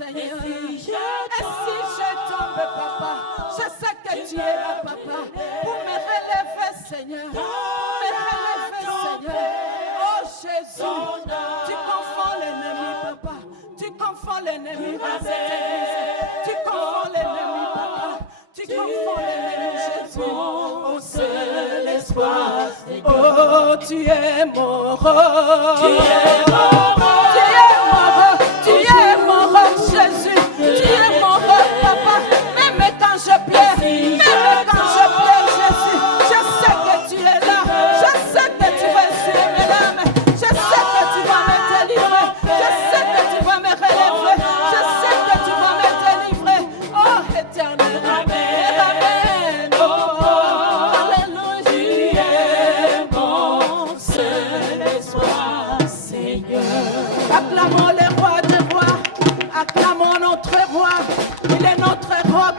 Seigneur. Et si je tombe, papa, je sais que tu es là, papa, pour me relever, Seigneur. Pour me relever, Seigneur. Oh Jésus, tu confonds l'ennemi, papa. Tu confonds l'ennemi dans cette église. Tu confonds l'ennemi, papa. Tu confonds l'ennemi, Jésus. Oh, seul espoir. Oh, tu es mon roi. Tu es mon roi. Tu es mon roi, Jésus. Tu es mon roi, papa. Même quand je pleure, Jésus, je sais que tu es là. Je sais que tu vas essuyer mes larmes. Je sais que tu vas me délivrer. Je sais que tu vas me relever. Je sais que tu vas me délivrer. Oh, éternel. Amen. Oh, alléluia. Tu es mon seul espoir, Seigneur. Acclamons le roi des rois. Acclamons notre roi. Il est notre roc.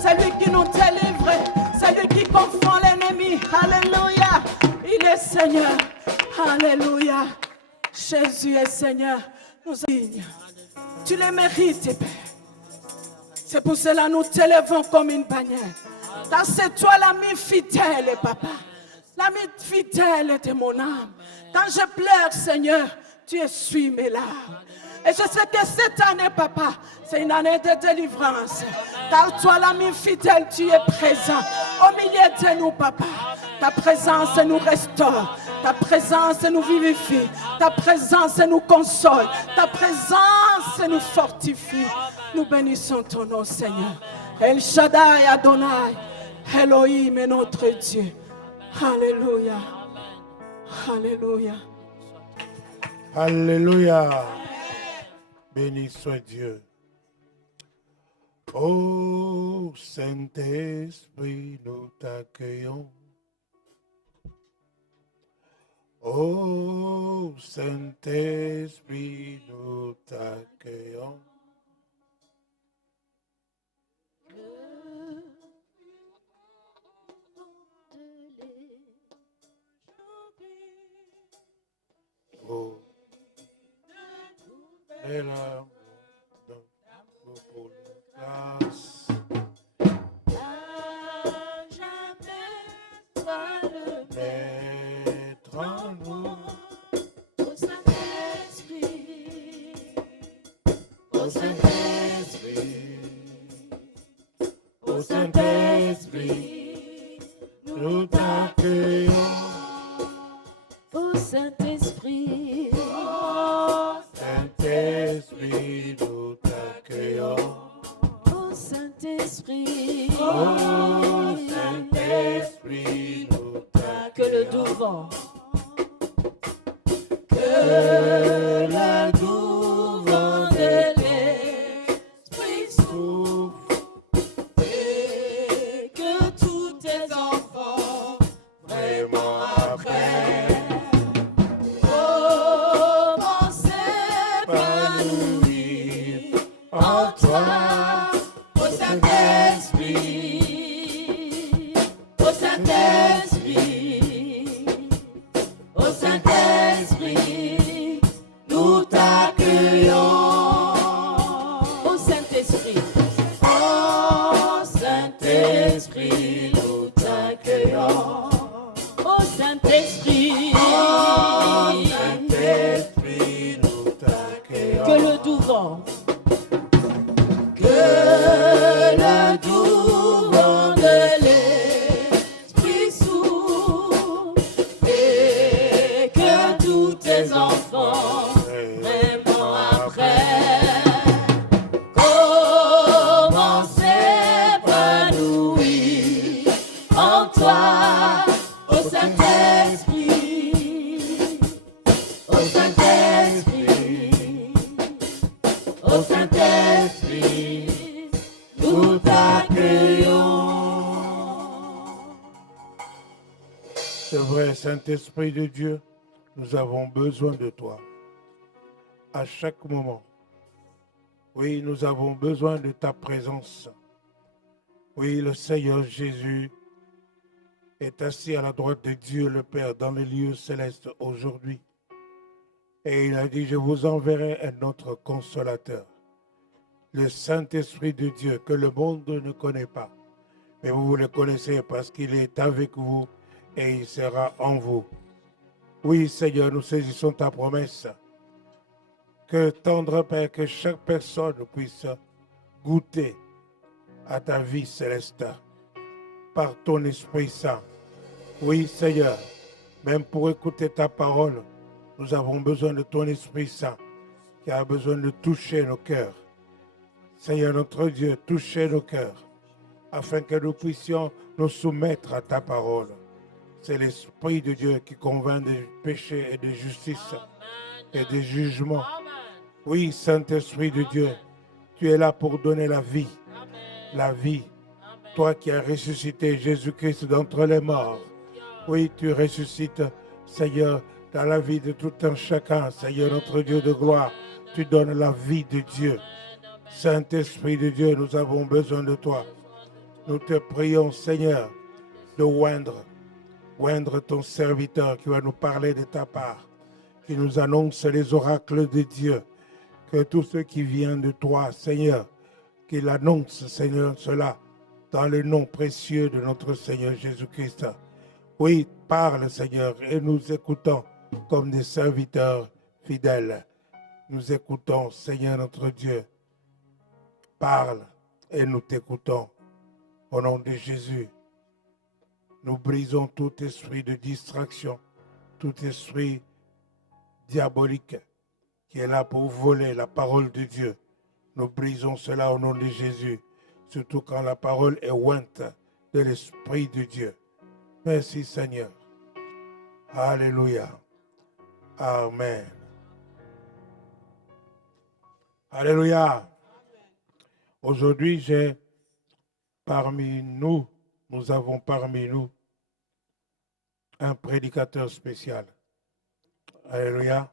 C'est lui qui nous délivre. C'est lui qui confond l'ennemi. Alléluia. Il est Seigneur. Alléluia. Jésus est Seigneur. Nous dignes. Tu le mérites, Père. C'est pour cela que nous t'élevons comme une bannière. Car c'est toi l'ami fidèle, papa. L'ami fidèle de mon âme. Quand je pleure, Seigneur, tu essuies mes larmes. Et je sais que cette année, papa, c'est une année de délivrance. Car toi, l'ami fidèle, tu es présent au milieu de nous, papa. Ta présence nous restaure. Ta présence nous vivifie. Ta présence nous console. Ta présence nous fortifie. Nous bénissons ton nom, Seigneur. El Shaddai Adonai. Elohim est notre Dieu. Alléluia. Alléluia. Alléluia. Béni soit Dieu. Ô Saint-Esprit, nous t'accueillons. Ô Saint-Esprit, nous t'accueillons. Oh, et là, pour la grâce. Maître en nous, Ô Saint-Esprit, ô Saint-Esprit, ô Saint-Esprit, nous t'accueillons. ô Saint-Esprit, Saint-Esprit, nous t'accueillons. ô Saint-Esprit, Ô Saint-Esprit, nous t'accueillons. que le doux vent, Que le doux vent de l'Esprit souffle et que tous tes enfants vraiment après. commencez Par nous vivre en toi, ô Saint-Esprit, ô Saint-Esprit, ô Saint-Esprit, nous t'accueillons. Ô Saint-Esprit, ô Saint-Esprit, nous t'accueillons. Ô Saint-Esprit, Saint-Esprit, nous t'accueillons. que le doux vent, que le doux vent de l'Esprit souffle et que tous tes enfants vraiment après commencez par nous vivre en toi, ô Saint-Esprit, ô Saint-Esprit, ô Saint-Esprit, nous t'accueillons. C'est vrai, Saint-Esprit de Dieu, nous avons besoin de toi à chaque moment. Oui, nous avons besoin de ta présence. Oui, le Seigneur Jésus est assis à la droite de Dieu le Père dans les lieux célestes aujourd'hui. Et il a dit, je vous enverrai un autre consolateur le Saint-Esprit de Dieu que le monde ne connaît pas. Mais vous le connaissez parce qu'il est avec vous et il sera en vous. Oui, Seigneur, nous saisissons ta promesse. Que tendre Père, que chaque personne puisse goûter à ta vie céleste par ton Esprit Saint. Oui, Seigneur, même pour écouter ta parole, nous avons besoin de ton Esprit Saint qui a besoin de toucher nos cœurs. Seigneur notre Dieu, toucher nos cœurs afin que nous puissions nous soumettre à ta parole. C'est l'Esprit de Dieu qui convainc des péchés et de justice et des jugements. Oui, Saint-Esprit de Dieu, tu es là pour donner la vie. La vie. Toi qui as ressuscité Jésus-Christ d'entre les morts. Oui, tu ressuscites, Seigneur, dans la vie de tout un chacun. Seigneur, notre Dieu de gloire, tu donnes la vie de Dieu. Saint-Esprit de Dieu, nous avons besoin de toi. Nous te prions, Seigneur, de oindre ton serviteur qui va nous parler de ta part, qui nous annonce les oracles de Dieu. Que tout ce qui vient de toi, Seigneur, qu'il annonce, Seigneur, cela dans le nom précieux de notre Seigneur Jésus-Christ. Oui, parle, Seigneur, et nous écoutons comme des serviteurs fidèles. Nous écoutons, Seigneur notre Dieu. Parle et nous t'écoutons. Au nom de Jésus, nous brisons tout esprit de distraction, tout esprit diabolique qui est là pour voler la parole de Dieu. Nous brisons cela au nom de Jésus, surtout quand la parole est ointe de l'Esprit de Dieu. Merci Seigneur. Alléluia. Amen. Alléluia. Aujourd'hui, nous avons parmi nous un prédicateur spécial. Alléluia.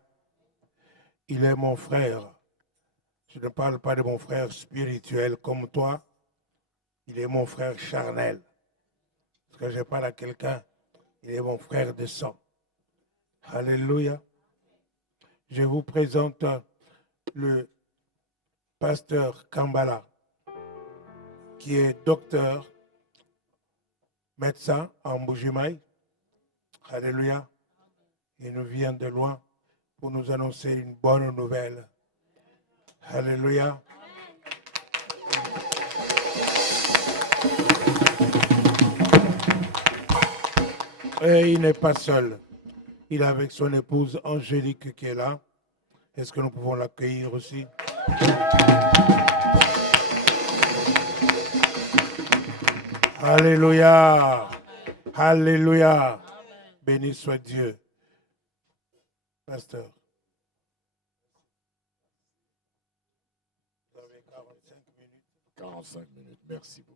Il est mon frère. Je ne parle pas de mon frère spirituel comme toi. Il est mon frère charnel. Parce que je parle à quelqu'un, il est mon frère de sang. Alléluia. Je vous présente le pasteur Kambala, qui est docteur, médecin en Bujimaï. Alléluia. Il nous vient de loin pour nous annoncer une bonne nouvelle. Alléluia. Et il n'est pas seul. Il est avec son épouse Angélique qui est là. Est-ce que nous pouvons l'accueillir aussi? Alléluia. Alléluia. Béni soit Dieu. Pasteur. Vous avez 45 minutes. 45 minutes, merci beaucoup.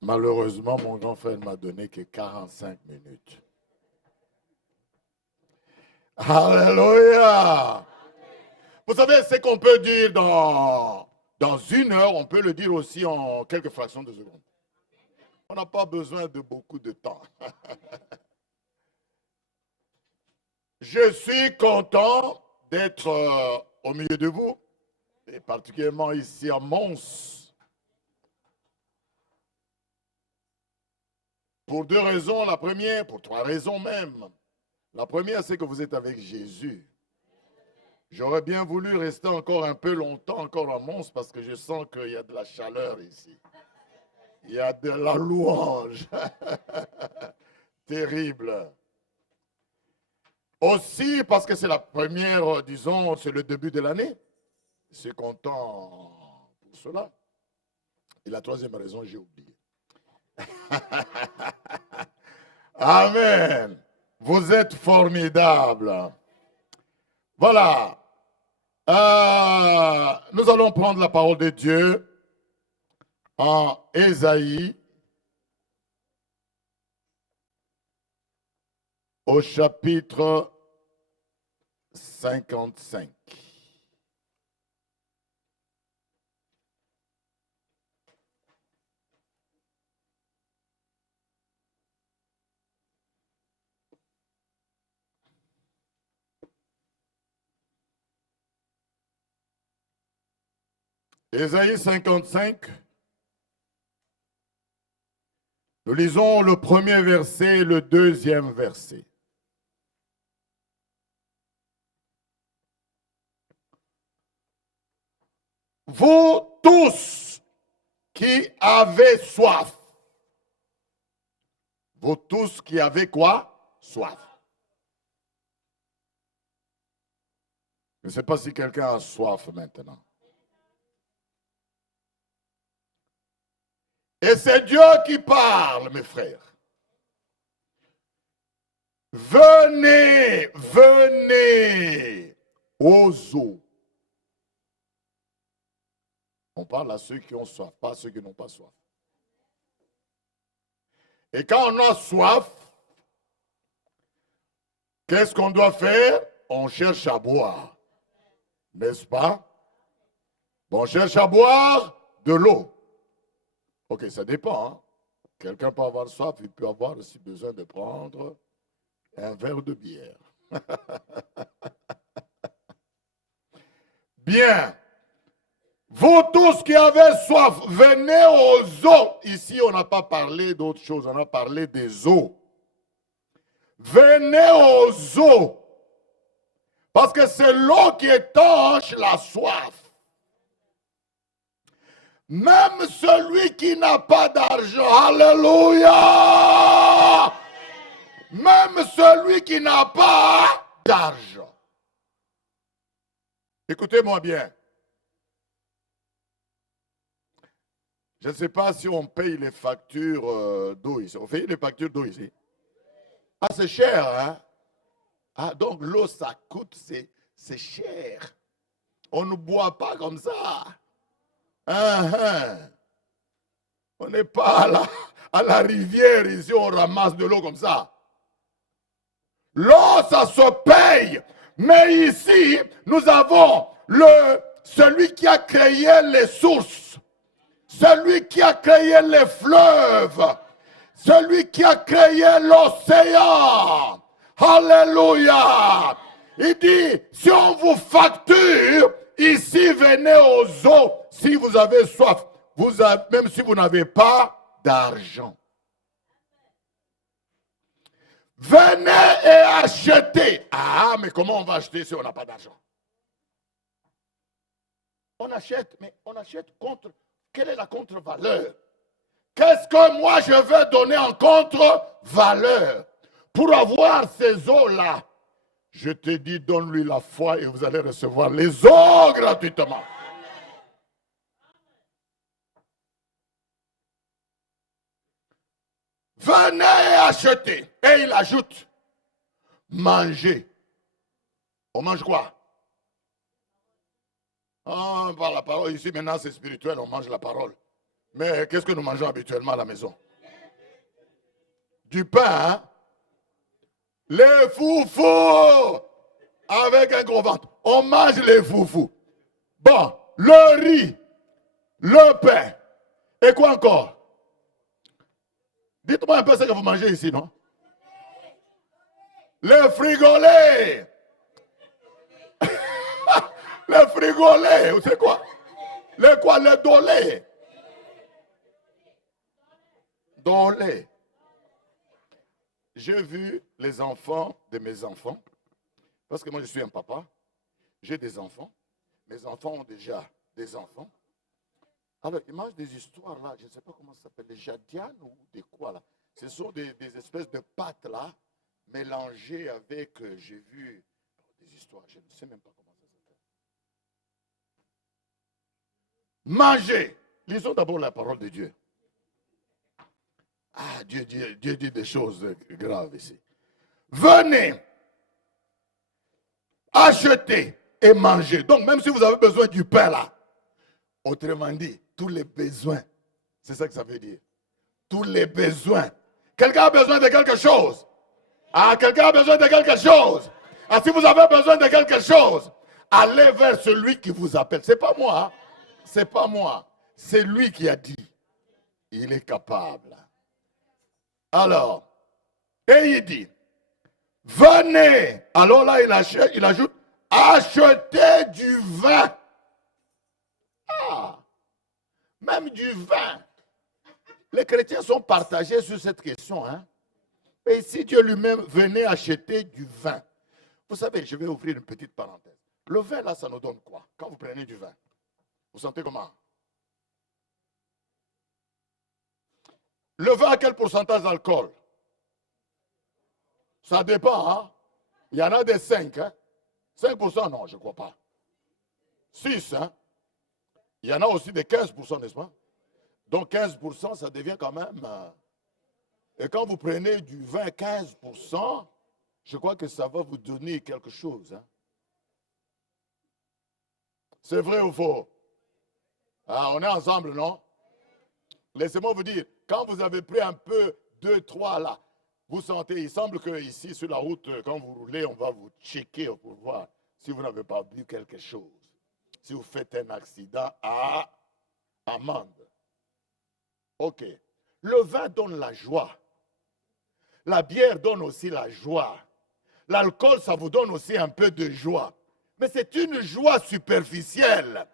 Malheureusement, mon grand frère ne m'a donné que 45 minutes. Alléluia! Vous savez, ce qu'on peut dire dans une heure, on peut le dire aussi en quelques fractions de secondes. On n'a pas besoin de beaucoup de temps. Je suis content d'être au milieu de vous, et particulièrement ici à Mons. Pour deux raisons. La première, pour trois raisons même. La première, c'est que vous êtes avec Jésus. J'aurais bien voulu rester encore un peu longtemps encore à Mons parce que je sens qu'il y a de la chaleur ici. Il y a de la louange. Terrible. Aussi parce que c'est la première, disons, c'est le début de l'année. Je suis content pour cela. Et la troisième raison, j'ai oublié. Amen. Vous êtes formidables. Voilà. Nous allons prendre la parole de Dieu en Ésaïe au chapitre 55. Ésaïe 55. Nous lisons le premier verset et le deuxième verset. Vous tous qui avez soif. Vous tous qui avez quoi? Soif. Je ne sais pas si quelqu'un a soif maintenant. Et c'est Dieu qui parle, mes frères. Venez, venez aux eaux. On parle à ceux qui ont soif, pas à ceux qui n'ont pas soif. Et quand on a soif, qu'est-ce qu'on doit faire? On cherche à boire. N'est-ce pas? Bon, on cherche à boire de l'eau. Ok, ça dépend. Hein? Quelqu'un peut avoir soif, il peut avoir aussi besoin de prendre un verre de bière. Bien. Vous tous qui avez soif, venez aux eaux. Ici, on n'a pas parlé d'autre chose, on a parlé des eaux. Venez aux eaux. Parce que c'est l'eau qui étanche la soif. Même celui qui n'a pas d'argent, alléluia! Même celui qui n'a pas d'argent. Écoutez-moi bien. Je ne sais pas si on paye les factures d'eau ici. On paye les factures d'eau ici. Ah, c'est cher, hein? Ah, donc l'eau, ça coûte, c'est cher. On ne boit pas comme ça. On n'est pas à la rivière ici, on ramasse de l'eau comme ça. L'eau, ça se paye. Mais ici, nous avons celui qui a créé les sources, celui qui a créé les fleuves, celui qui a créé l'océan. Alléluia. Il dit, si on vous facture, ici, venez aux eaux. Si vous avez soif, même si vous n'avez pas d'argent. Venez et achetez. Ah, mais comment on va acheter si on n'a pas d'argent? On achète, mais on achète contre. Quelle est la contre-valeur? Qu'est-ce que moi je vais donner en contre-valeur pour avoir ces eaux-là? Je te dis, donne-lui la foi et vous allez recevoir les eaux gratuitement. Venez et achetez. Et il ajoute, mangez. On mange quoi? Ah, par la parole, ici maintenant c'est spirituel, on mange la parole. Mais qu'est-ce que nous mangeons habituellement à la maison? Du pain, hein? Les foufous avec un gros ventre. On mange les foufous. Bon, le riz, le pain. Et quoi encore? Dites-moi un peu ce que vous mangez ici, non? Les frigolets. Les frigolets, vous savez quoi? Les quoi? Les dolés. Dolés. J'ai vu les enfants de mes enfants, parce que moi je suis un papa, j'ai des enfants, mes enfants ont déjà des enfants. Alors ils mangent des histoires là, je ne sais pas comment ça s'appelle, des jadianes ou des quoi là. Ce sont des espèces de pâtes là, mélangées avec, j'ai vu des histoires, je ne sais même pas comment ça s'appelle. Mangez. Lisons d'abord la parole de Dieu. Ah, Dieu dit des choses graves ici. Venez, achetez et mangez. Donc, même si vous avez besoin du pain là, autrement dit, tous les besoins, c'est ça que ça veut dire. Tous les besoins. Quelqu'un a besoin de quelque chose. Ah, quelqu'un a besoin de quelque chose. Ah, si vous avez besoin de quelque chose, allez vers celui qui vous appelle. C'est pas moi. Hein? C'est pas moi. C'est lui qui a dit. Il est capable. Alors, et il dit, venez. Alors là, il ajoute, achetez du vin. Ah, Même du vin. Les chrétiens sont partagés sur cette question. Hein? Et si Dieu lui-même venait acheter du vin, vous savez, je vais ouvrir une petite parenthèse. Le vin, là, ça nous donne quoi? Quand vous prenez du vin, vous sentez comment? Le vin a quel pourcentage d'alcool? Ça dépend. Hein? Il y en a des 5. Hein? 5%, non, je ne crois pas. 6, hein? Il y en a aussi des 15%, n'est-ce pas? Donc 15%, ça devient quand même... et quand vous prenez du vin 15%, je crois que ça va vous donner quelque chose. Hein? C'est vrai ou faux? Ah, on est ensemble, non? Laissez-moi vous dire, quand vous avez pris un peu, 2, 3 là, vous sentez, il semble que ici sur la route, quand vous roulez, on va vous checker pour voir si vous n'avez pas bu quelque chose. Si vous faites un accident, amende. Ok. Le vin donne la joie. La bière donne aussi la joie. L'alcool, ça vous donne aussi un peu de joie. Mais c'est une joie superficielle.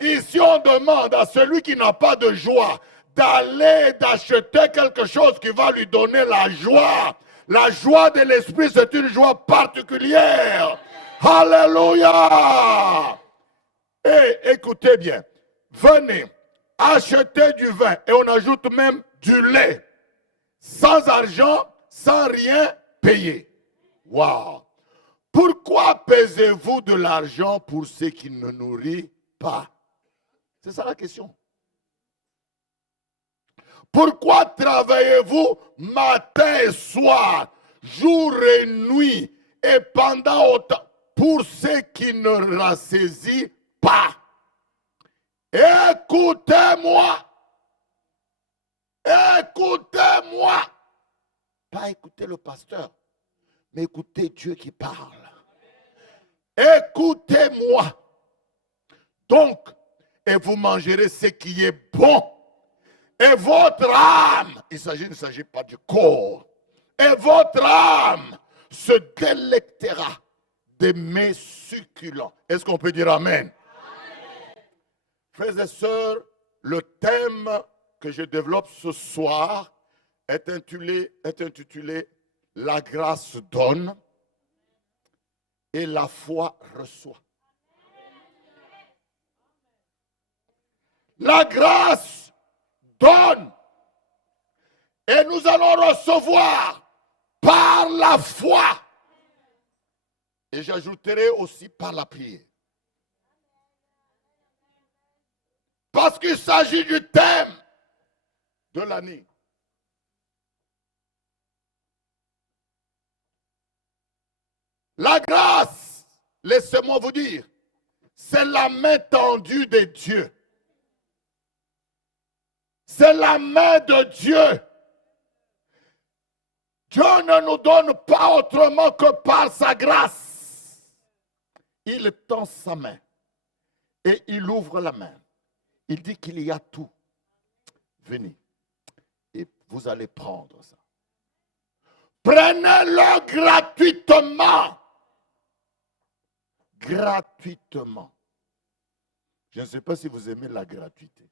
Ici, on demande à celui qui n'a pas de joie d'aller, d'acheter quelque chose qui va lui donner la joie. La joie de l'esprit, c'est une joie particulière. Alléluia! Et écoutez bien, venez acheter du vin et on ajoute même du lait. Sans argent, sans rien payer. Waouh! Pourquoi pesez-vous de l'argent pour ce qui ne nourrit pas? C'est ça la question. Pourquoi travaillez-vous matin et soir, jour et nuit, et pendant autant, pour ce qui ne rassaisit pas? Écoutez-moi. Écoutez-moi. Pas écouter le pasteur, mais écoutez Dieu qui parle. Écoutez-moi. Donc, et vous mangerez ce qui est bon. Et votre âme, il ne s'agit pas du corps, et votre âme se délectera des mets succulents. Est-ce qu'on peut dire amen? Frères et sœurs, le thème que je développe ce soir est intitulé « La grâce donne et la foi reçoit ». La grâce donne et nous allons recevoir par la foi. Et j'ajouterai aussi par la prière. Parce qu'il s'agit du thème de l'année. La grâce, laissez-moi vous dire, c'est la main tendue de Dieu. C'est la main de Dieu. Dieu ne nous donne pas autrement que par sa grâce. Il tend sa main et il ouvre la main. Il dit qu'il y a tout. Venez et vous allez prendre ça. Prenez-le gratuitement. Gratuitement. Je ne sais pas si vous aimez la gratuité.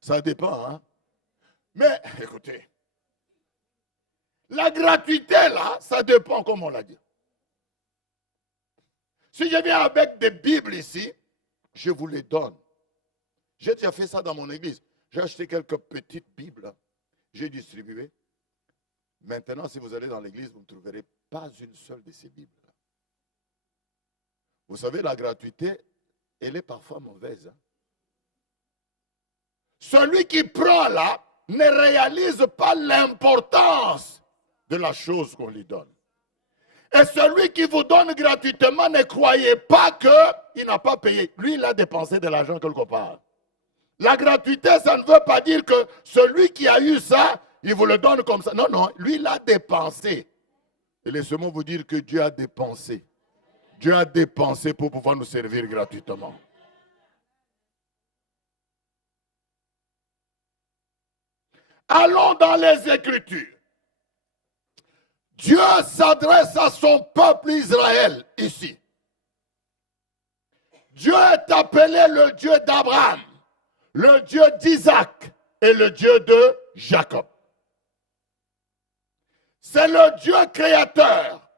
Ça dépend, hein. Mais, écoutez, la gratuité, là, ça dépend, comme on l'a dit. Si je viens avec des Bibles ici, je vous les donne. J'ai déjà fait ça dans mon église. J'ai acheté quelques petites Bibles. J'ai distribué. Maintenant, si vous allez dans l'église, vous ne trouverez pas une seule de ces Bibles. Vous savez, la gratuité, elle est parfois mauvaise. Hein? Celui qui prend là ne réalise pas l'importance de la chose qu'on lui donne. Et celui qui vous donne gratuitement, ne croyez pas qu'il n'a pas payé. Lui, il a dépensé de l'argent quelque part. La gratuité, ça ne veut pas dire que celui qui a eu ça, il vous le donne comme ça. Non, non, lui, il a dépensé. Et laissez-moi vous dire que Dieu a dépensé. Dieu a dépensé pour pouvoir nous servir gratuitement. Allons dans les Écritures. Dieu s'adresse à son peuple Israël ici. Dieu est appelé le Dieu d'Abraham, le Dieu d'Isaac et le Dieu de Jacob. C'est le Dieu créateur.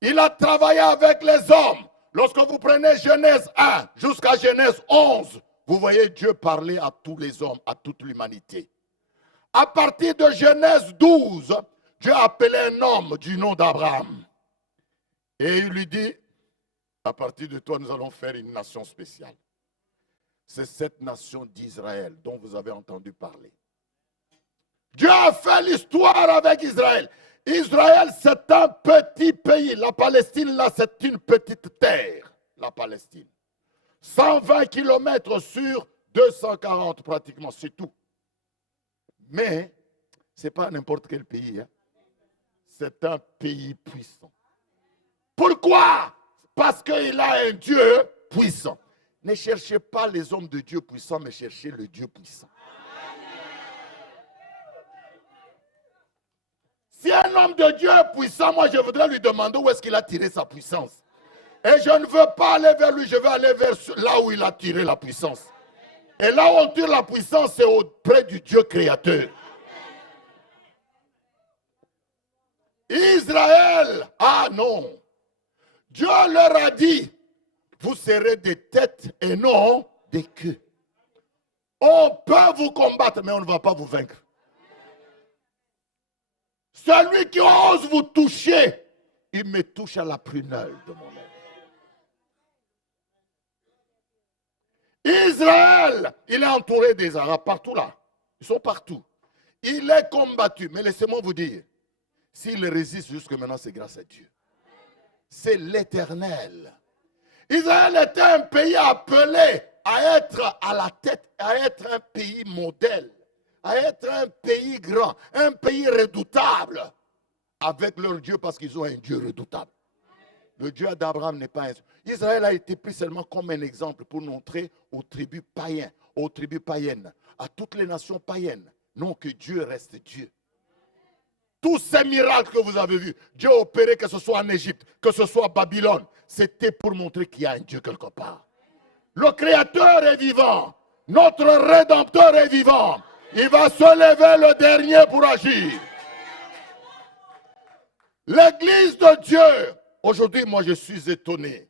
Il a travaillé avec les hommes. Lorsque vous prenez Genèse 1 jusqu'à Genèse 11, vous voyez Dieu parler à tous les hommes, à toute l'humanité. À partir de Genèse 12, Dieu a appelé un homme du nom d'Abraham. Et il lui dit, à partir de toi, nous allons faire une nation spéciale. C'est cette nation d'Israël dont vous avez entendu parler. Dieu a fait l'histoire avec Israël. Israël, c'est un petit pays. La Palestine, là, c'est une petite terre, la Palestine. 120 km sur 240 pratiquement, c'est tout. Mais, ce n'est pas n'importe quel pays. Hein. C'est un pays puissant. Pourquoi? Parce qu'il a un Dieu puissant. Ne cherchez pas les hommes de Dieu puissants, mais cherchez le Dieu puissant. Si un homme de Dieu est puissant, moi je voudrais lui demander où est-ce qu'il a tiré sa puissance. Et je ne veux pas aller vers lui, je veux aller vers là où il a tiré la puissance. Et là où on tire la puissance, c'est auprès du Dieu créateur. Israël, ah non. Dieu leur a dit, vous serez des têtes et non des queues. On peut vous combattre, mais on ne va pas vous vaincre. Celui qui ose vous toucher, il me touche à la prunelle de mon œil. Israël, il est entouré des Arabes partout là. Ils sont partout. Il est combattu. Mais laissez-moi vous dire, s'il résiste jusque maintenant, c'est grâce à Dieu. C'est l'Éternel. Israël était un pays appelé à être à la tête, à être un pays modèle, à être un pays grand, un pays redoutable avec leur Dieu parce qu'ils ont un Dieu redoutable. Le Dieu d'Abraham n'est pas un... Israël a été pris seulement comme un exemple pour montrer aux tribus païennes, à toutes les nations païennes, non que Dieu reste Dieu. Tous ces miracles que vous avez vus, Dieu a opéré, que ce soit en Égypte, que ce soit à Babylone, c'était pour montrer qu'il y a un Dieu quelque part. Le Créateur est vivant. Notre Rédempteur est vivant. Il va se lever le dernier pour agir. L'Église de Dieu, aujourd'hui, moi je suis étonné.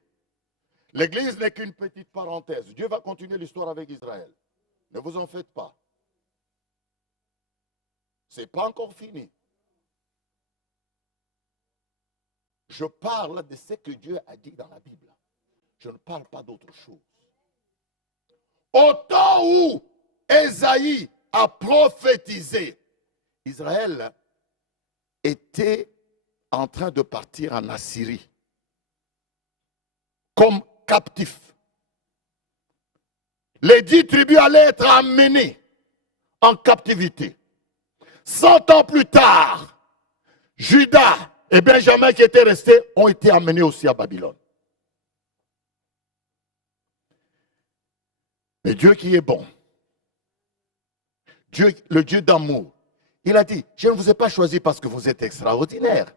L'Église n'est qu'une petite parenthèse. Dieu va continuer l'histoire avec Israël. Ne vous en faites pas. Ce n'est pas encore fini. Je parle de ce que Dieu a dit dans la Bible. Je ne parle pas d'autre chose. Au temps où Ésaïe a prophétisé, Israël était en train de partir en Assyrie comme captif. Les 10 tribus allaient être amenées en captivité. 100 ans plus tard, Juda et Benjamin qui étaient restés ont été amenés aussi à Babylone. Mais Dieu qui est bon, Dieu, le Dieu d'amour, il a dit, je ne vous ai pas choisi parce que vous êtes extraordinaire.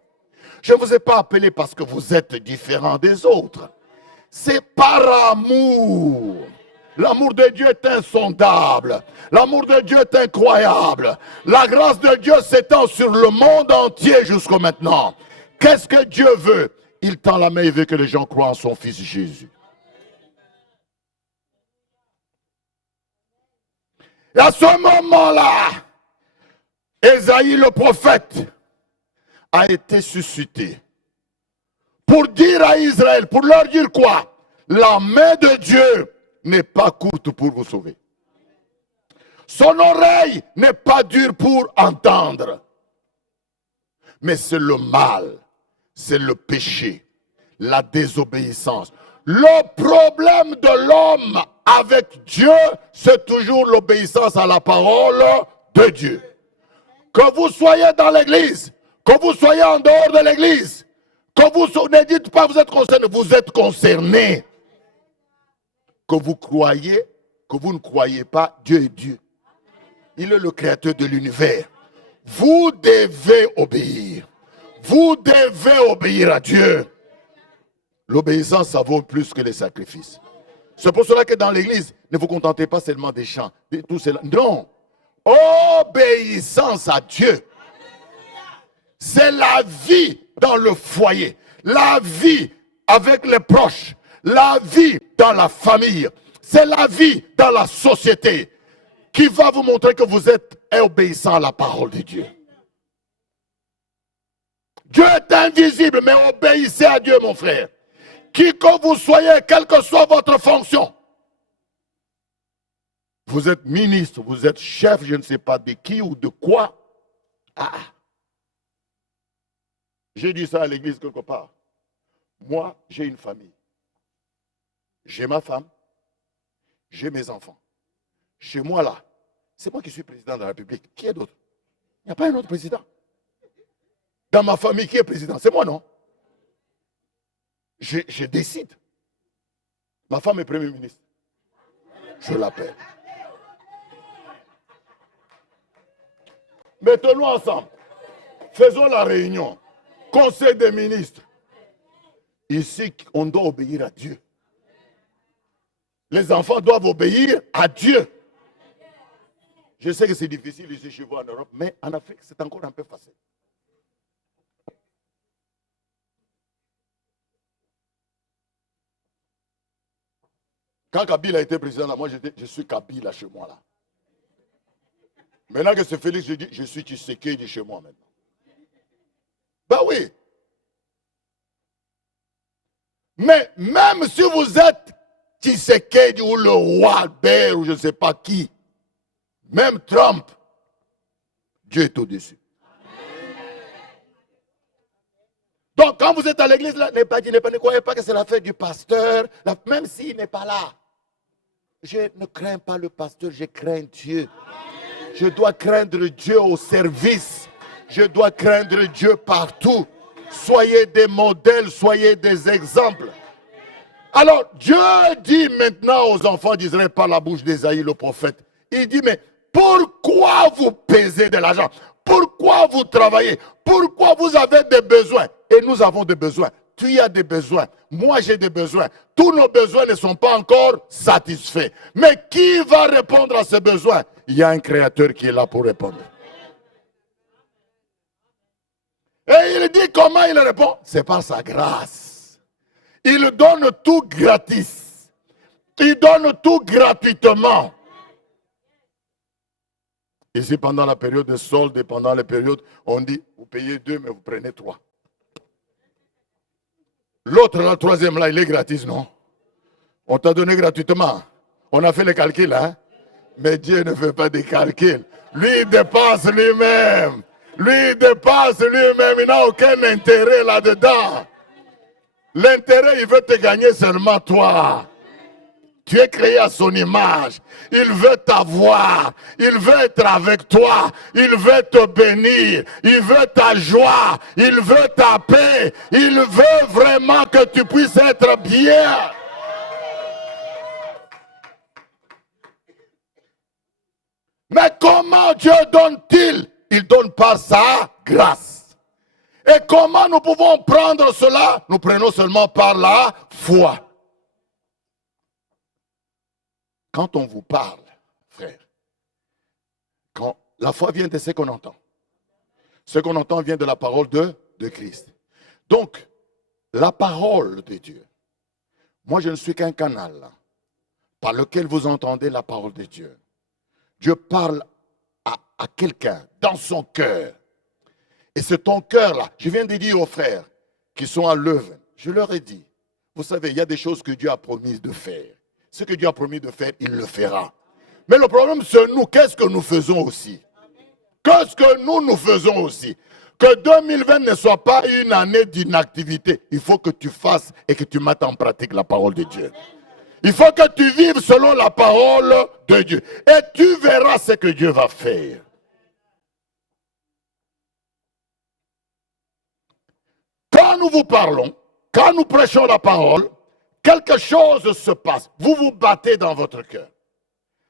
Je ne vous ai pas appelé parce que vous êtes différents des autres. C'est par amour. L'amour de Dieu est insondable. L'amour de Dieu est incroyable. La grâce de Dieu s'étend sur le monde entier jusqu'à maintenant. Qu'est-ce que Dieu veut? Il tend la main et veut que les gens croient en son Fils Jésus. Et à ce moment-là, Ésaïe le prophète a été suscité pour dire à Israël, pour leur dire quoi? La main de Dieu n'est pas courte pour vous sauver. Son oreille n'est pas dure pour entendre. Mais c'est le mal, c'est le péché, la désobéissance. Le problème de l'homme avec Dieu, c'est toujours l'obéissance à la parole de Dieu. Que vous soyez dans l'église, que vous soyez en dehors de l'église, que vous ne dites pas que vous êtes concerné, vous êtes concerné. Que vous croyez, que vous ne croyez pas, Dieu est Dieu. Il est le créateur de l'univers. Vous devez obéir. Vous devez obéir à Dieu. L'obéissance, ça vaut plus que les sacrifices. C'est pour cela que dans l'église, ne vous contentez pas seulement des chants, de tout cela. Non. Obéissance à Dieu. C'est la vie dans le foyer, la vie avec les proches, la vie dans la famille, c'est la vie dans la société qui va vous montrer que vous êtes obéissant à la parole de Dieu. Dieu est invisible, mais obéissez à Dieu, mon frère. Qui que vous soyez, quelle que soit votre fonction. Vous êtes ministre, vous êtes chef, je ne sais pas de qui ou de quoi. Ah. J'ai dit ça à l'église quelque part. Moi, j'ai une famille. J'ai ma femme. J'ai mes enfants. Chez moi, là, c'est moi qui suis président de la République. Qui est d'autre? Il n'y a pas un autre président. Dans ma famille, qui est président? C'est moi, non? Je décide. Ma femme est Premier ministre. Je l'appelle. Mettons-nous ensemble. Faisons la réunion. Conseil des ministres. Ici, on doit obéir à Dieu. Les enfants doivent obéir à Dieu. Je sais que c'est difficile ici chez vous en Europe, mais en Afrique, c'est encore un peu facile. Quand Kabila a été président, là, moi je suis Kabila chez moi. Là. Maintenant que c'est Félix, je dis, je suis Tshisekedi chez moi maintenant. Ben oui. Mais même si vous êtes Tshisekedi ou le roi Albert ou je ne sais pas qui, même Trump, Dieu est au-dessus. Donc quand vous êtes à l'église, là, ne croyez pas que c'est l'affaire du pasteur, même s'il n'est pas là. Je ne crains pas le pasteur, je crains Dieu. Je dois craindre Dieu au service. Je dois craindre Dieu partout. Soyez des modèles, soyez des exemples. Alors, Dieu dit maintenant aux enfants d'Israël par la bouche d'Ésaïe, le prophète, il dit, mais pourquoi vous pesez de l'argent? Pourquoi vous travaillez? Pourquoi vous avez des besoins? Et nous avons des besoins. Tu as des besoins. Moi, j'ai des besoins. Tous nos besoins ne sont pas encore satisfaits. Mais qui va répondre à ces besoins? Il y a un créateur qui est là pour répondre. Et il dit comment il répond? C'est par sa grâce. Il donne tout gratis. Il donne tout gratuitement. Ici, pendant la période de solde et pendant les périodes, on dit, vous payez 2, mais vous prenez 3. L'autre, le troisième, là, il est gratis, non? On t'a donné gratuitement. On a fait les calculs, hein? Mais Dieu ne fait pas des calculs. Lui, il dépasse lui-même. Lui, il dépasse lui-même. Il n'a aucun intérêt là-dedans. L'intérêt, il veut te gagner seulement toi. Tu es créé à son image. Il veut t'avoir. Il veut être avec toi. Il veut te bénir. Il veut ta joie. Il veut ta paix. Il veut vraiment que tu puisses être bien. Mais comment Dieu donne-t-il? Il donne par sa grâce. Et comment nous pouvons prendre cela? Nous prenons seulement par la foi. Quand on vous parle, frère, quand la foi vient de ce qu'on entend. Ce qu'on entend vient de la parole de Christ. Donc, la parole de Dieu. Moi, je ne suis qu'un canal par lequel vous entendez la parole de Dieu. Dieu parle à quelqu'un dans son cœur. Et c'est ton cœur là. Je viens de dire aux frères qui sont à l'œuvre, je leur ai dit, vous savez, il y a des choses que Dieu a promis de faire. Ce que Dieu a promis de faire, il le fera. Mais le problème, c'est nous. Qu'est-ce que nous faisons aussi? Qu'est-ce que nous faisons aussi? Que 2020 ne soit pas une année d'inactivité. Il faut que tu fasses et que tu mettes en pratique la parole de Dieu. Il faut que tu vives selon la parole de Dieu. Et tu verras ce que Dieu va faire. Quand nous vous parlons, quand nous prêchons la parole, quelque chose se passe. Vous vous battez dans votre cœur.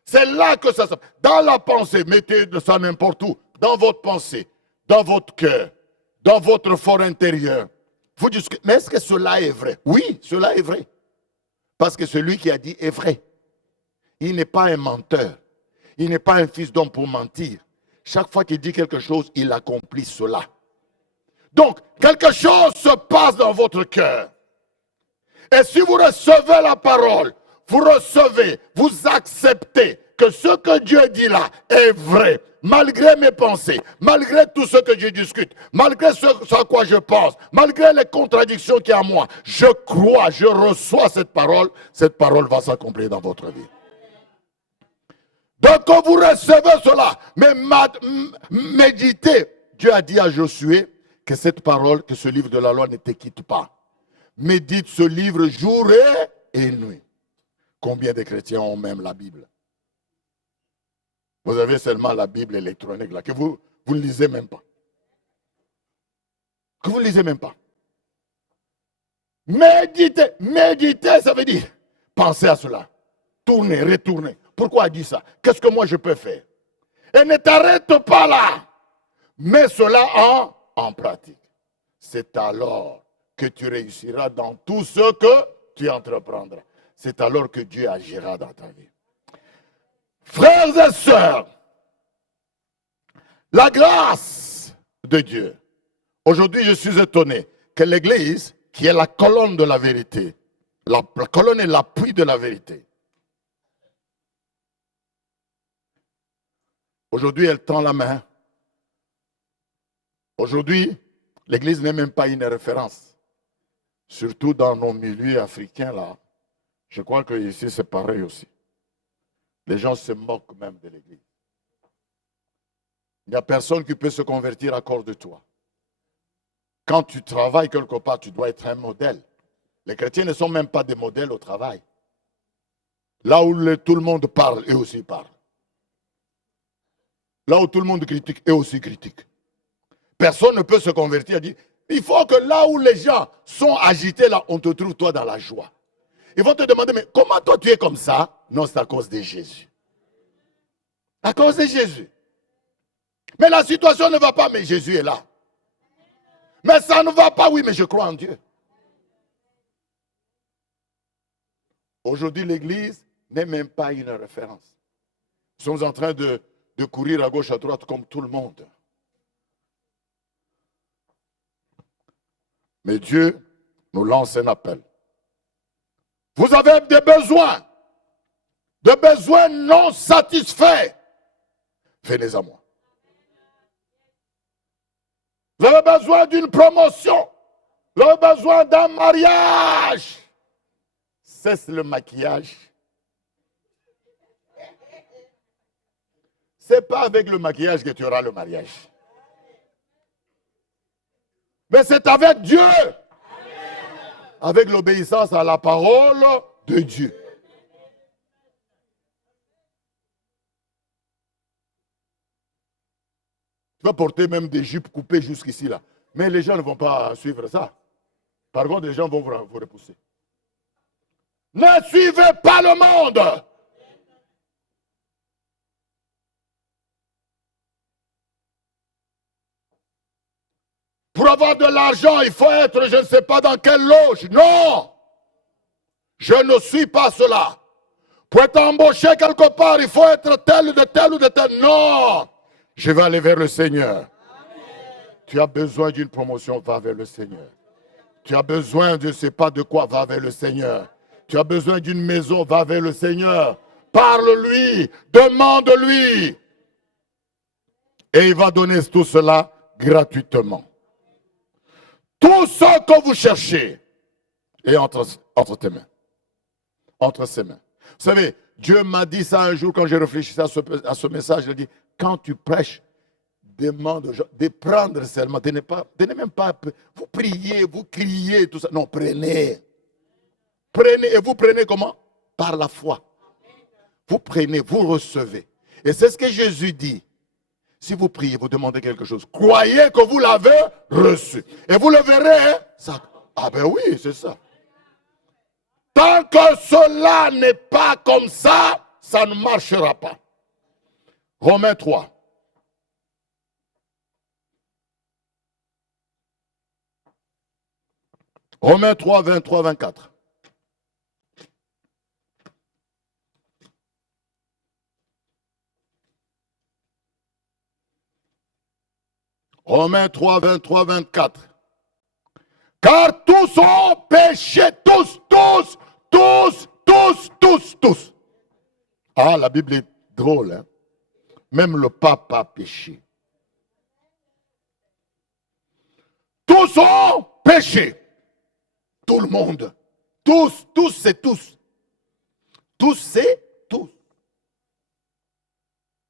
C'est là que ça se passe. Dans la pensée, mettez ça n'importe où. Dans votre pensée, dans votre cœur, dans votre fort intérieur. Vous dites, mais est-ce que cela est vrai? Oui, cela est vrai. Parce que celui qui a dit est vrai. Il n'est pas un menteur. Il n'est pas un fils d'homme pour mentir. Chaque fois qu'il dit quelque chose, il accomplit cela. Donc, quelque chose se passe dans votre cœur. Et si vous recevez la parole, vous recevez, vous acceptez que ce que Dieu dit là est vrai, malgré mes pensées, malgré tout ce que je discute, malgré ce à quoi je pense, malgré les contradictions qu'il y a en moi, je crois, je reçois cette parole va s'accomplir dans votre vie. Donc quand vous recevez cela, mais méditez. Dieu a dit à Josué que cette parole, que ce livre de la loi ne te quitte pas. Médite ce livre jour et nuit. Combien de chrétiens ont même la Bible? Vous avez seulement la Bible électronique là, que vous ne lisez même pas. Que vous ne lisez même pas. Méditez, méditez, ça veut dire pensez à cela. Tournez, retournez. Pourquoi il dit ça? Qu'est-ce que moi je peux faire? Et ne t'arrête pas là. Mets cela en pratique. C'est alors que tu réussiras dans tout ce que tu entreprendras. C'est alors que Dieu agira dans ta vie. Frères et sœurs, la grâce de Dieu. Aujourd'hui, je suis étonné que l'Église, qui est la colonne de la vérité, la colonne est l'appui de la vérité. Aujourd'hui, elle tend la main. Aujourd'hui, l'Église n'est même pas une référence. Surtout dans nos milieux africains, là. Je crois que ici, c'est pareil aussi. Les gens se moquent même de l'Église. Il n'y a personne qui peut se convertir à cause de toi. Quand tu travailles quelque part, tu dois être un modèle. Les chrétiens ne sont même pas des modèles au travail. Là où tout le monde parle, eux aussi parlent. Là où tout le monde critique, eux aussi critiquent. Personne ne peut se convertir et dire, il faut que là où les gens sont agités, là, on te trouve toi dans la joie. Ils vont te demander, mais comment toi tu es comme ça? Non, c'est à cause de Jésus. À cause de Jésus. Mais la situation ne va pas, mais Jésus est là. Mais ça ne va pas, oui, mais je crois en Dieu. Aujourd'hui, l'Église n'est même pas une référence. Nous sommes en train de courir à gauche, à droite, comme tout le monde. Mais Dieu nous lance un appel. Vous avez des besoins non satisfaits. Venez à moi. Vous avez besoin d'une promotion. Vous avez besoin d'un mariage. Cesse le maquillage. Ce n'est pas avec le maquillage que tu auras le mariage. Mais c'est avec Dieu. Avec l'obéissance à la parole de Dieu. Tu vas porter même des jupes coupées jusqu'ici là. Mais les gens ne vont pas suivre ça. Par contre, les gens vont vous repousser. Ne suivez pas le monde. Pour avoir de l'argent, il faut être, je ne sais pas dans quelle loge. Non. Je ne suis pas cela. Pour être embauché quelque part, il faut être tel ou de tel ou de tel. Non. Je vais aller vers le Seigneur. Amen. Tu as besoin d'une promotion, va vers le Seigneur. Tu as besoin de je ne sais pas de quoi, va vers le Seigneur. Tu as besoin d'une maison, va vers le Seigneur. Parle-lui, demande-lui. Et il va donner tout cela gratuitement. Tout ce que vous cherchez est entre tes mains. Entre ses mains. Vous savez, Dieu m'a dit ça un jour quand j'ai réfléchi à ce message. Il a dit, quand tu prêches, demande aux gens de prendre seulement. De ne même pas, vous priez, vous criez, tout ça. Non, prenez. Prenez, et vous prenez comment? Par la foi. Vous prenez, vous recevez. Et c'est ce que Jésus dit. Si vous priez, vous demandez quelque chose, croyez que vous l'avez reçu. Et vous le verrez. Ça. Ah ben oui, c'est ça. Tant que cela n'est pas comme ça, ça ne marchera pas. Romains 3. Romains 3, 23, 24. Romains 3, 23, 24. Car tous ont péché, tous. Ah, la Bible est drôle, hein? Même le pape a péché. Tous ont péché. Tout le monde. Tous, c'est tous. Tous, c'est tous.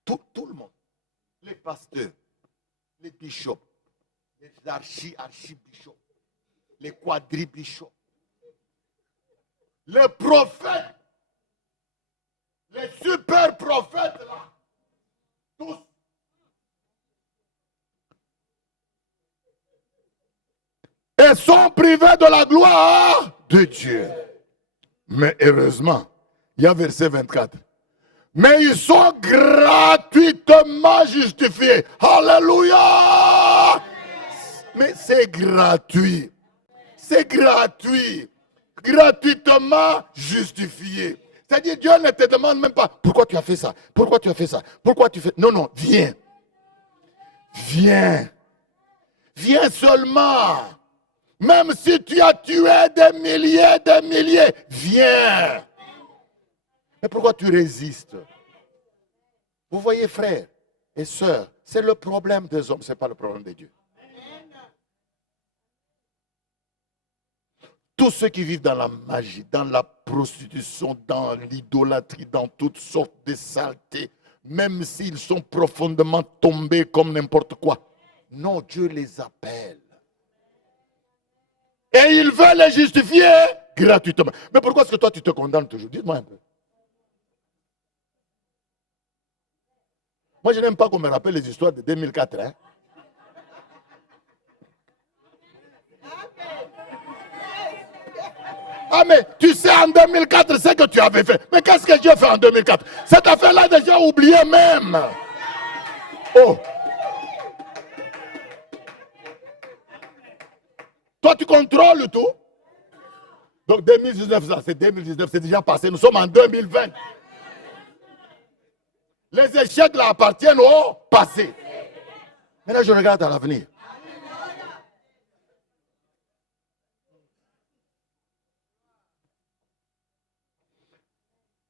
Tout le monde. Les pasteurs, les bishops, les archibishops, les quadribishops, les prophètes, les super prophètes là, tous. Et sont privés de la gloire de Dieu. Mais heureusement, il y a verset 24. Mais ils sont gratuitement justifiés. Alléluia! Mais c'est gratuit. C'est gratuit. Gratuitement justifié. C'est-à-dire, Dieu ne te demande même pas pourquoi tu as fait ça, pourquoi tu as fait ça, pourquoi tu fais. Non, viens. Viens. Viens seulement. Même si tu as tué des milliers, viens. Mais pourquoi tu résistes? Vous voyez, frères et sœurs, c'est le problème des hommes, ce n'est pas le problème de Dieu. Tous ceux qui vivent dans la magie, dans la prostitution, dans l'idolâtrie, dans toutes sortes de saletés, même s'ils sont profondément tombés comme n'importe quoi, non, Dieu les appelle. Et il veut les justifier gratuitement. Mais pourquoi est-ce que toi tu te condamnes toujours? Dites-moi un peu. Moi je n'aime pas qu'on me rappelle les histoires de 2004. Hein? Ah mais tu sais en 2004 ce que tu avais fait. Mais qu'est-ce que Dieu fait en 2004? Cette affaire-là déjà oublié même. Oh. Toi, tu contrôles tout. Donc 2019, ça, c'est 2019, c'est déjà passé. Nous sommes en 2020. Les échecs là appartiennent au passé. Maintenant, je regarde à l'avenir.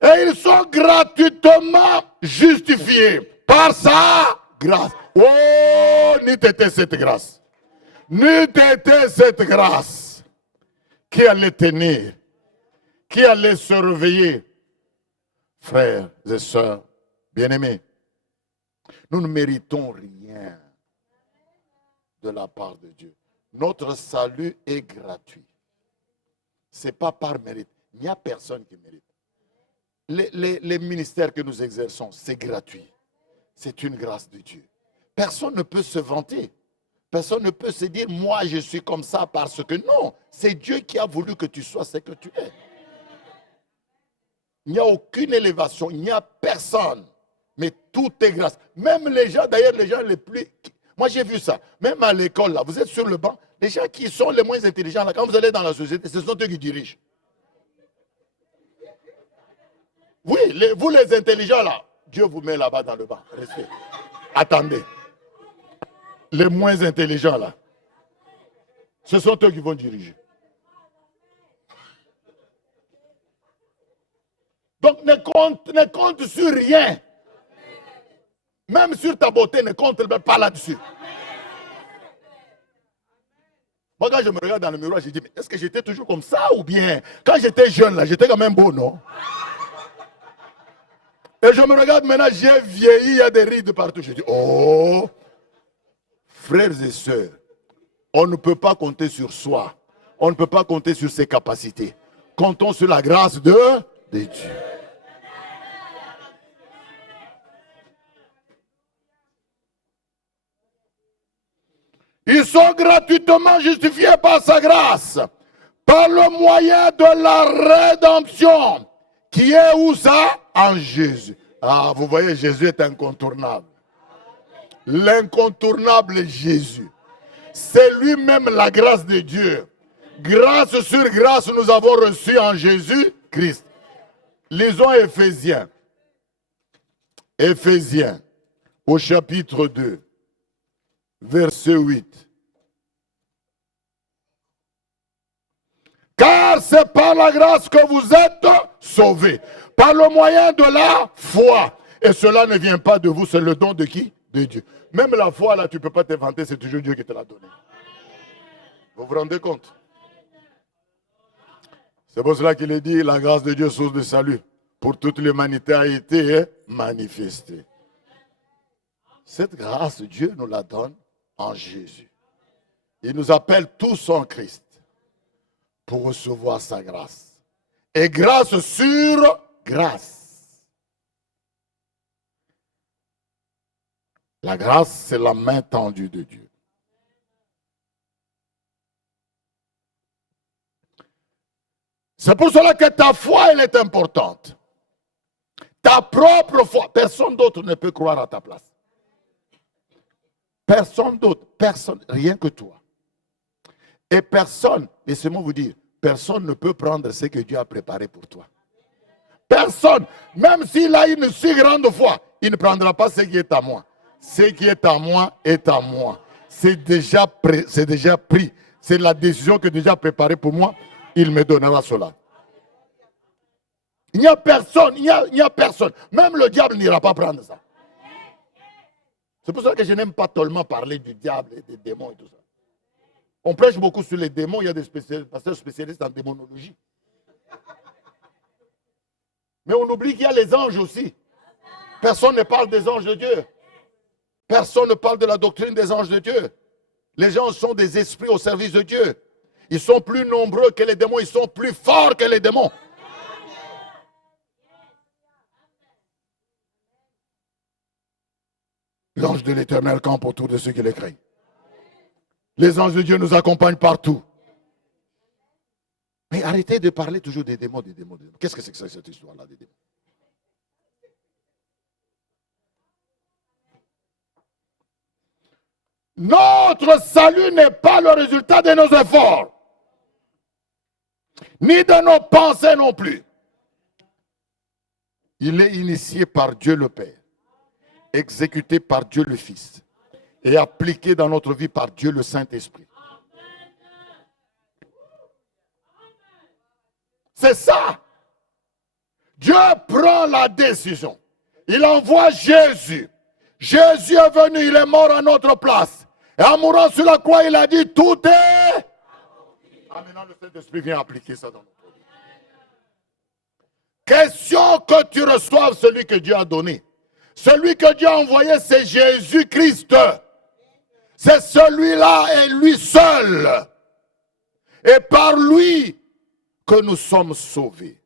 Et ils sont gratuitement justifiés par sa grâce. Oh, n'eût été cette grâce. N'eût été cette grâce qui allait tenir, qui allait se réveiller. Frères et sœurs, bien-aimés, nous ne méritons rien de la part de Dieu. Notre salut est gratuit. Ce n'est pas par mérite. Il n'y a personne qui mérite. Les ministères que nous exerçons, c'est gratuit. C'est une grâce de Dieu. Personne ne peut se vanter. Personne ne peut se dire, moi je suis comme ça parce que non. C'est Dieu qui a voulu que tu sois ce que tu es. Il n'y a aucune élévation, il n'y a personne. Mais tout est grâce. Même les gens, d'ailleurs les gens les plus... Moi j'ai vu ça. Même à l'école, là, vous êtes sur le banc. Les gens qui sont les moins intelligents, là, quand vous allez dans la société, ce sont eux qui dirigent. Oui, vous les intelligents là, Dieu vous met là-bas dans le banc. Restez. Attendez. Les moins intelligents là, ce sont eux qui vont diriger. Donc ne compte sur rien. Même sur ta beauté, ne compte pas là-dessus. Moi quand je me regarde dans le miroir, je dis, mais est-ce que j'étais toujours comme ça ou bien quand j'étais jeune là, j'étais quand même beau, non? Et je me regarde maintenant, j'ai vieilli, il y a des rides partout. Je dis, oh, frères et sœurs, on ne peut pas compter sur soi. On ne peut pas compter sur ses capacités. Comptons sur la grâce de Dieu. Ils sont gratuitement justifiés par sa grâce, par le moyen de la rédemption, qui est où ça? En Jésus. Ah, vous voyez, Jésus est incontournable. L'incontournable Jésus. C'est lui-même la grâce de Dieu. Grâce sur grâce, nous avons reçu en Jésus-Christ. Lisons Éphésiens. Éphésiens, au chapitre 2. verset 8. Car c'est par la grâce que vous êtes sauvés, par le moyen de la foi. Et cela ne vient pas de vous, c'est le don de qui? De Dieu. Même la foi, là, tu ne peux pas t'inventer, c'est toujours Dieu qui te l'a donné. Vous vous rendez compte? C'est pour cela qu'il est dit, la grâce de Dieu, source de salut, pour toute l'humanité a été manifestée. Cette grâce, Dieu nous la donne en Jésus. Il nous appelle tous en Christ pour recevoir sa grâce. Et grâce sur grâce. La grâce, c'est la main tendue de Dieu. C'est pour cela que ta foi, elle est importante. Ta propre foi. Personne d'autre ne peut croire à ta place. Personne d'autre. Personne. Rien que toi. Et personne, laissez-moi vous dire, personne ne peut prendre ce que Dieu a préparé pour toi. Personne. Même s'il a une si grande foi, il ne prendra pas ce qui est à moi. Ce qui est à moi est à moi. C'est déjà pris. C'est la décision que déjà préparée pour moi. Il me donnera cela. Il n'y a personne, il n'y a personne. Même le diable n'ira pas prendre ça. C'est pour ça que je n'aime pas tellement parler du diable et des démons et tout ça. On prêche beaucoup sur les démons, il y a des pasteurs spécialistes en démonologie. Mais on oublie qu'il y a les anges aussi. Personne ne parle des anges de Dieu. Personne ne parle de la doctrine des anges de Dieu. Les gens sont des esprits au service de Dieu. Ils sont plus nombreux que les démons, ils sont plus forts que les démons. L'ange de l'Éternel campe autour de ceux qui les craignent. Les anges de Dieu nous accompagnent partout. Mais arrêtez de parler toujours des démons, des démons, des démons. Qu'est-ce que c'est que ça, cette histoire-là des démons? Notre salut n'est pas le résultat de nos efforts, ni de nos pensées non plus. Il est initié par Dieu le Père, exécuté par Dieu le Fils et appliqué dans notre vie par Dieu le Saint-Esprit. C'est ça. Dieu prend la décision. Il envoie Jésus. Jésus est venu, il est mort à notre place. Et en mourant sur la croix, il a dit, tout est... Ah, maintenant le Saint-Esprit vient appliquer ça dans notre vie. Question que tu reçoives celui que Dieu a donné. Celui que Dieu a envoyé, c'est Jésus-Christ. C'est celui-là et lui seul. Et par lui que nous sommes sauvés.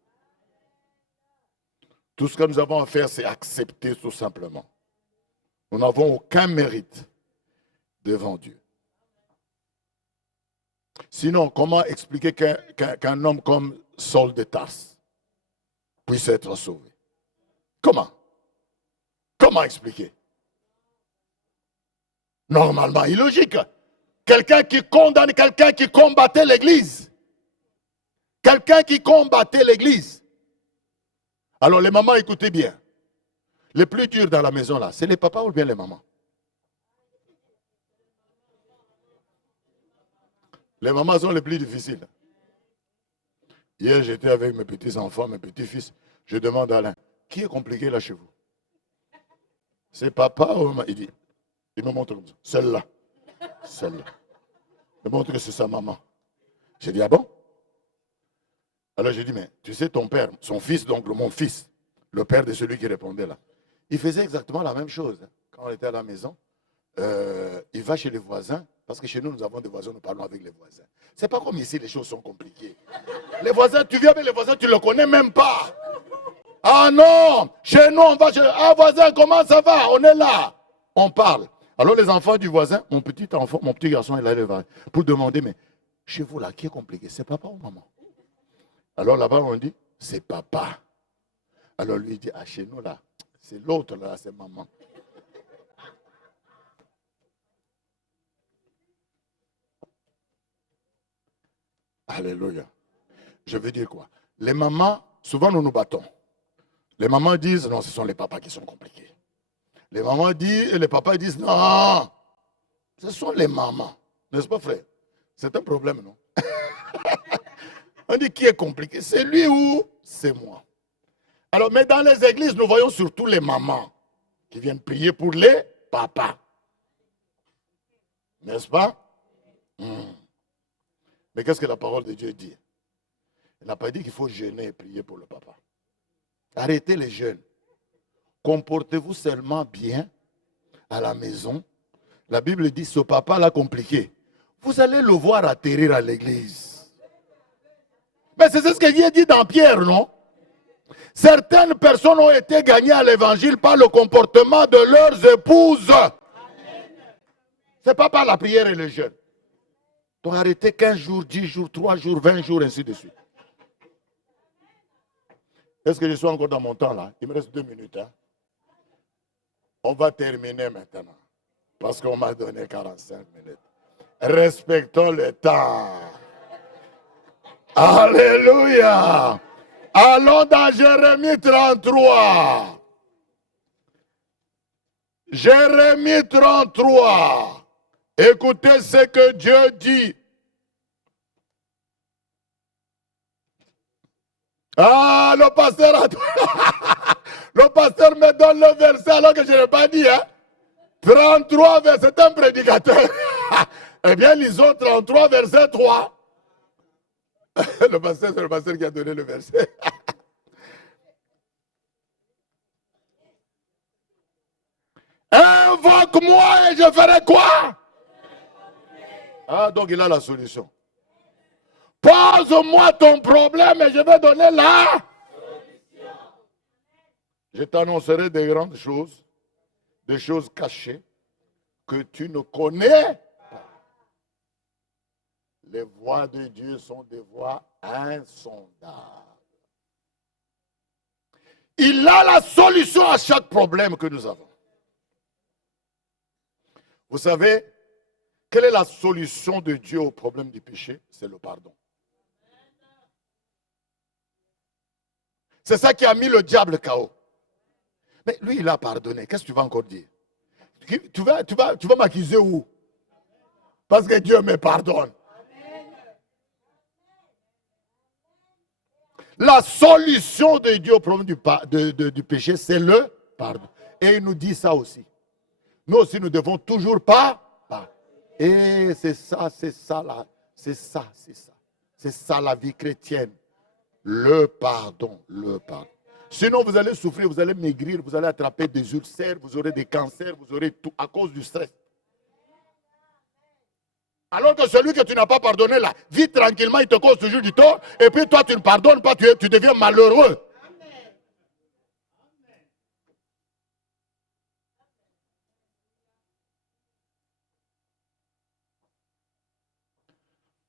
Tout ce que nous avons à faire, c'est accepter tout simplement. Nous n'avons aucun mérite devant Dieu. Sinon, comment expliquer qu'un homme comme Saul de Tarse puisse être sauvé? Comment? Comment expliquer? Normalement, illogique. Quelqu'un qui condamne, quelqu'un qui combattait l'Église. Quelqu'un qui combattait l'Église. Alors les mamans, écoutez bien. Les plus durs dans la maison là, c'est les papas ou bien les mamans? Les mamans sont les plus difficiles. Hier, j'étais avec mes petits-enfants, mes petits-fils. Je demande à Alain, qui est compliqué là chez vous? C'est papa ou maman? Il me montre comme ça. Celle-là. Celle-là. Il me montre que c'est sa maman. J'ai dit, ah bon? Alors j'ai dit, mais tu sais, ton père, son fils, donc mon fils, le père de celui qui répondait là, il faisait exactement la même chose. Quand on était à la maison, il va chez les voisins, parce que chez nous, nous avons des voisins, nous parlons avec les voisins. C'est pas comme ici, les choses sont compliquées. Les voisins, tu viens avec les voisins, tu ne le connais même pas. Ah non, chez nous, on va chez... Ah voisin, comment ça va? On est là. On parle. Alors les enfants du voisin, mon petit enfant, mon petit garçon, il allait pour demander, mais chez vous là, qui est compliqué? C'est papa ou maman? Alors là-bas, on dit, c'est papa. Alors lui, il dit, ah chez nous là, c'est l'autre là, c'est maman. Alléluia. Je veux dire quoi? Les mamans, souvent nous nous battons. Les mamans disent, non, ce sont les papas qui sont compliqués. Les mamans disent, et les papas disent, non, Ce sont les mamans. N'est-ce pas, frère? C'est un problème, non? On dit qui est compliqué? C'est lui ou c'est moi? Alors, mais dans les églises, nous voyons surtout les mamans qui viennent prier pour les papas. N'est-ce pas? Mais qu'est-ce que la parole de Dieu dit? Elle n'a pas dit qu'il faut jeûner et prier pour le papa. Arrêtez les jeûnes. Comportez-vous seulement bien à la maison. La Bible dit, ce papa-là compliqué, vous allez le voir atterrir à l'église. Mais c'est ce qu'il est dit dans Pierre, non? Certaines personnes ont été gagnées à l'évangile par le comportement de leurs épouses. Ce n'est pas par la prière et le jeûne. Donc arrêtez 15 jours, 10 jours, 3 jours, 20 jours, ainsi de suite. Est-ce que je suis encore dans mon temps là? Il me reste 2 minutes. Hein? On va terminer maintenant. Parce qu'on m'a donné 45 minutes. Respectons le temps. Alléluia. Allons dans Jérémie 33. Jérémie 33. Écoutez ce que Dieu dit. Ah, le pasteur le pasteur me donne le verset alors que je n'ai pas dit. Hein? 33 versets, c'est un prédicateur. Eh bien, lisons 33 verset 3. Le pasteur, c'est le pasteur qui a donné le verset. Invoque-moi et je ferai quoi? Ah, donc il a la solution. Pose-moi ton problème et je vais donner la solution. Je t'annoncerai des grandes choses, des choses cachées que tu ne connais pas. Les voies de Dieu sont des voies insondables. Il a la solution à chaque problème que nous avons. Vous savez, quelle est la solution de Dieu au problème du péché? C'est le pardon. C'est ça qui a mis le diable KO. Mais lui, il a pardonné. Qu'est-ce que tu vas encore dire? Tu vas m'accuser où? Parce que Dieu me pardonne. La solution de Dieu au problème du péché, c'est le pardon. Et il nous dit ça aussi. Nous aussi, nous devons toujours pas. Et c'est ça là. C'est ça la vie chrétienne. Le pardon. Sinon, vous allez souffrir, vous allez maigrir, vous allez attraper des ulcères, vous aurez des cancers, vous aurez tout à cause du stress. Alors que celui que tu n'as pas pardonné là, vit tranquillement, il te cause toujours du tort, et puis toi tu ne pardonnes pas, tu deviens malheureux.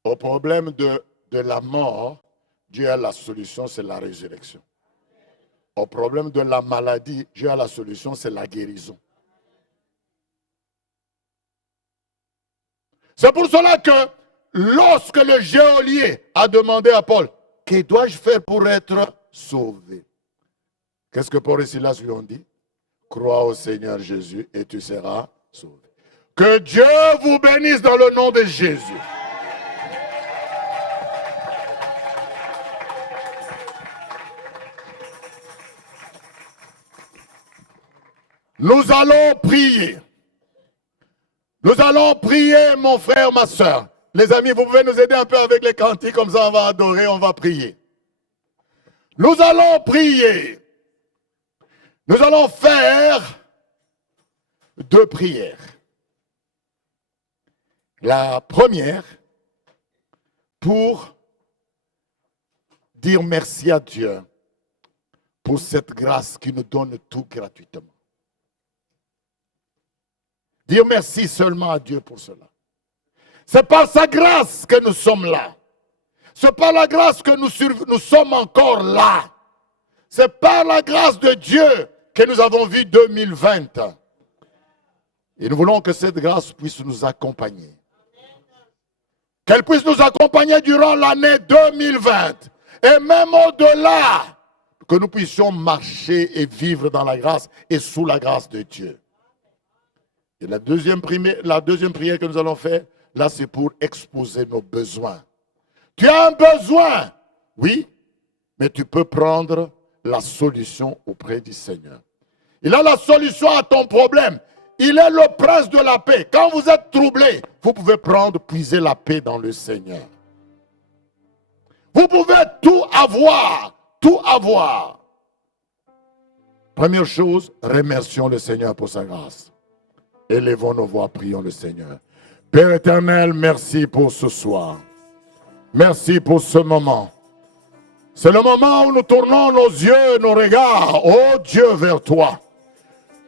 Au problème de la mort, Dieu a la solution, c'est la résurrection. Au problème de la maladie, Dieu a la solution, c'est la guérison. C'est pour cela que lorsque le geôlier a demandé à Paul, que dois-je faire pour être sauvé? Qu'est-ce que Paul et Silas lui ont dit? Crois au Seigneur Jésus et tu seras sauvé. Que Dieu vous bénisse dans le nom de Jésus. Nous allons prier. Nous allons prier, mon frère, ma soeur. Les amis, vous pouvez nous aider un peu avec les cantiques, comme ça on va adorer, on va prier. Nous allons prier. Nous allons faire 2 prières. La première, pour dire merci à Dieu pour cette grâce qui nous donne tout gratuitement. Dire merci seulement à Dieu pour cela. C'est par sa grâce que nous sommes là. C'est par la grâce que nous sommes encore là. C'est par la grâce de Dieu que nous avons vu 2020. Et nous voulons que cette grâce puisse nous accompagner. Qu'elle puisse nous accompagner durant l'année 2020. Et même au-delà, que nous puissions marcher et vivre dans la grâce et sous la grâce de Dieu. Et la deuxième prière que nous allons faire, là, c'est pour exposer nos besoins. Tu as un besoin, oui, mais tu peux prendre la solution auprès du Seigneur. Il a la solution à ton problème. Il est le prince de la paix. Quand vous êtes troublé, vous pouvez puiser la paix dans le Seigneur. Vous pouvez tout avoir, tout avoir. Première chose, remercions le Seigneur pour sa grâce. Élevons nos voix, prions le Seigneur. Père éternel, merci pour ce soir. Merci pour ce moment. C'est le moment où nous tournons nos yeux, nos regards, oh Dieu, vers toi.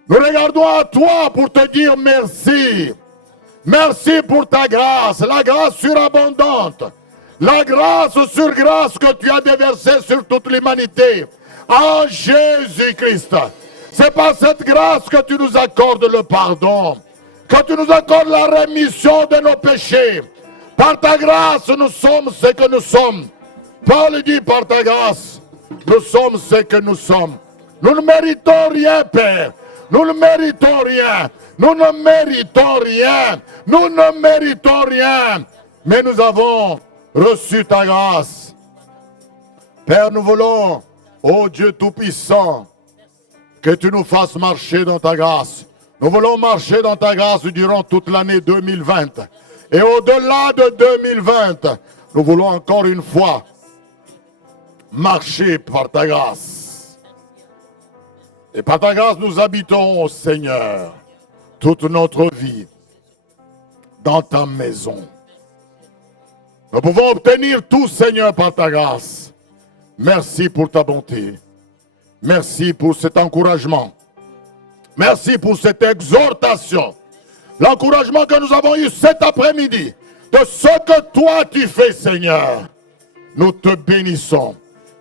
Nous regardons à toi pour te dire merci. Merci pour ta grâce, la grâce surabondante. La grâce sur grâce que tu as déversée sur toute l'humanité. En Jésus-Christ. C'est par cette grâce que tu nous accordes le pardon. Que tu nous accordes la rémission de nos péchés. Par ta grâce, nous sommes ce que nous sommes. Paul dit par ta grâce, nous sommes ce que nous sommes. Nous ne méritons rien, Père. Nous ne méritons rien. Nous ne méritons rien. Nous ne méritons rien. Mais nous avons reçu ta grâce. Père, nous voulons, ô Dieu Tout-Puissant, que tu nous fasses marcher dans ta grâce. Nous voulons marcher dans ta grâce durant toute l'année 2020. Et au-delà de 2020, nous voulons encore une fois marcher par ta grâce. Et par ta grâce, nous habitons, Seigneur, toute notre vie dans ta maison. Nous pouvons obtenir tout, Seigneur, par ta grâce. Merci pour ta bonté. Merci pour cet encouragement. Merci pour cette exhortation. L'encouragement que nous avons eu cet après-midi de ce que toi tu fais, Seigneur. Nous te bénissons.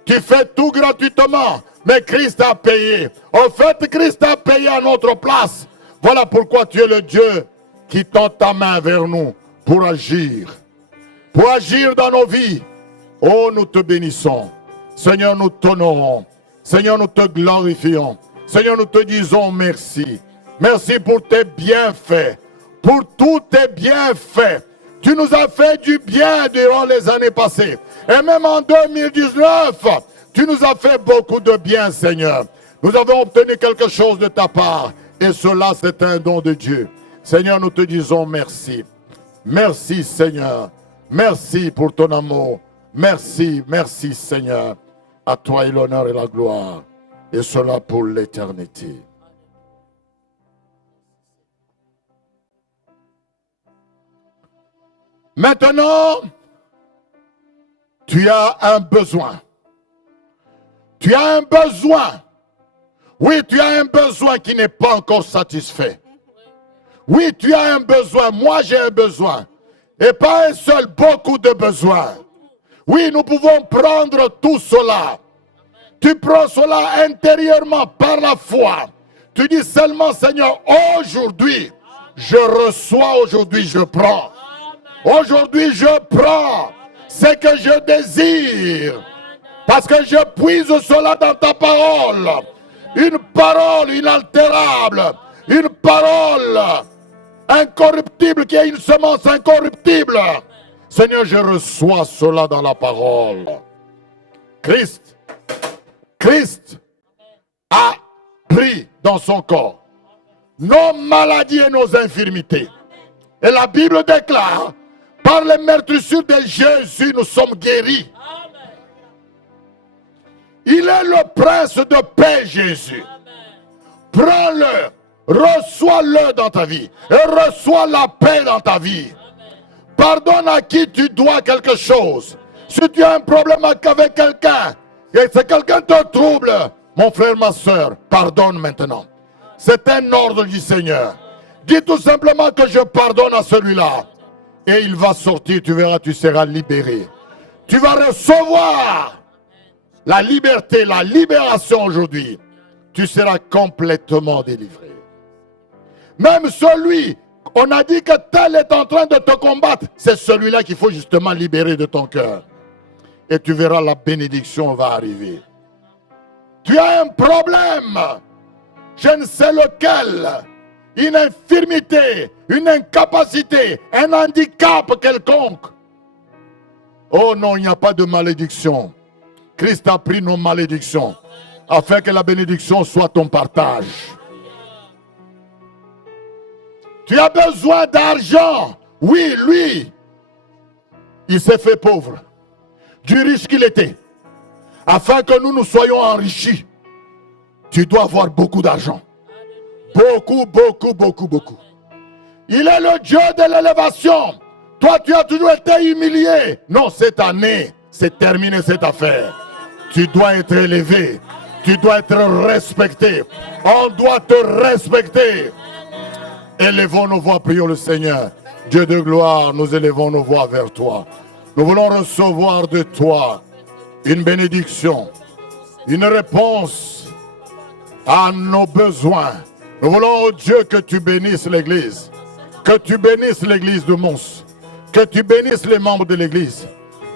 Tu fais tout gratuitement, mais Christ a payé. En fait, Christ a payé à notre place. Voilà pourquoi tu es le Dieu qui tend ta main vers nous pour agir. Pour agir dans nos vies. Oh, nous te bénissons. Seigneur, nous t'honorons. Seigneur, nous te glorifions. Seigneur, nous te disons merci. Merci pour tes bienfaits. Pour tous tes bienfaits. Tu nous as fait du bien durant les années passées. Et même en 2019, tu nous as fait beaucoup de bien, Seigneur. Nous avons obtenu quelque chose de ta part. Et cela, c'est un don de Dieu. Seigneur, nous te disons merci. Merci, Seigneur. Merci pour ton amour. Merci, merci, Seigneur. À toi est l'honneur et la gloire. Et cela pour l'éternité. Maintenant, tu as un besoin. Tu as un besoin. Oui, tu as un besoin qui n'est pas encore satisfait. Oui, tu as un besoin. Moi, j'ai un besoin. Et pas un seul, beaucoup de besoins. Oui, nous pouvons prendre tout cela. Tu prends cela intérieurement par la foi. Tu dis seulement, Seigneur, aujourd'hui, je reçois, aujourd'hui, je prends. Aujourd'hui, je prends ce que je désire. Parce que je puise cela dans ta parole. Une parole inaltérable. Une parole incorruptible qui est une semence incorruptible. Seigneur, je reçois cela dans la parole. Christ a pris dans son corps nos maladies et nos infirmités. Et la Bible déclare, par les meurtrissures de Jésus, nous sommes guéris. Il est le prince de paix, Jésus. Prends-le, reçois-le dans ta vie et reçois la paix dans ta vie. Pardonne à qui tu dois quelque chose. Si tu as un problème avec quelqu'un et si quelqu'un te trouble, mon frère, ma soeur, pardonne maintenant. C'est un ordre du Seigneur. Dis tout simplement que je pardonne à celui-là. Et il va sortir, tu verras, tu seras libéré. Tu vas recevoir la liberté, la libération aujourd'hui. Tu seras complètement délivré. Même celui, on a dit que tel est en train de te combattre, c'est celui-là qu'il faut justement libérer de ton cœur. Et tu verras, la bénédiction va arriver. Tu as un problème, je ne sais lequel. une infirmité, une incapacité, un handicap quelconque. Oh non, il n'y a pas de malédiction. Christ a pris nos malédictions afin que la bénédiction soit ton partage. Tu as besoin d'argent. Oui, lui, il s'est fait pauvre, du riche qu'il était, afin que nous soyons enrichis. Tu dois avoir beaucoup d'argent. Beaucoup, beaucoup, beaucoup, beaucoup. Il est le Dieu de l'élévation. Toi, tu as toujours été humilié. Non, cette année, c'est terminé cette affaire. Tu dois être élevé. Tu dois être respecté. On doit te respecter. Élevons nos voix, prions le Seigneur. Dieu de gloire, nous élevons nos voix vers toi. Nous voulons recevoir de toi une bénédiction, une réponse à nos besoins. Nous voulons, oh Dieu, que tu bénisses l'Église, que tu bénisses l'Église de Mons, que tu bénisses les membres de l'Église,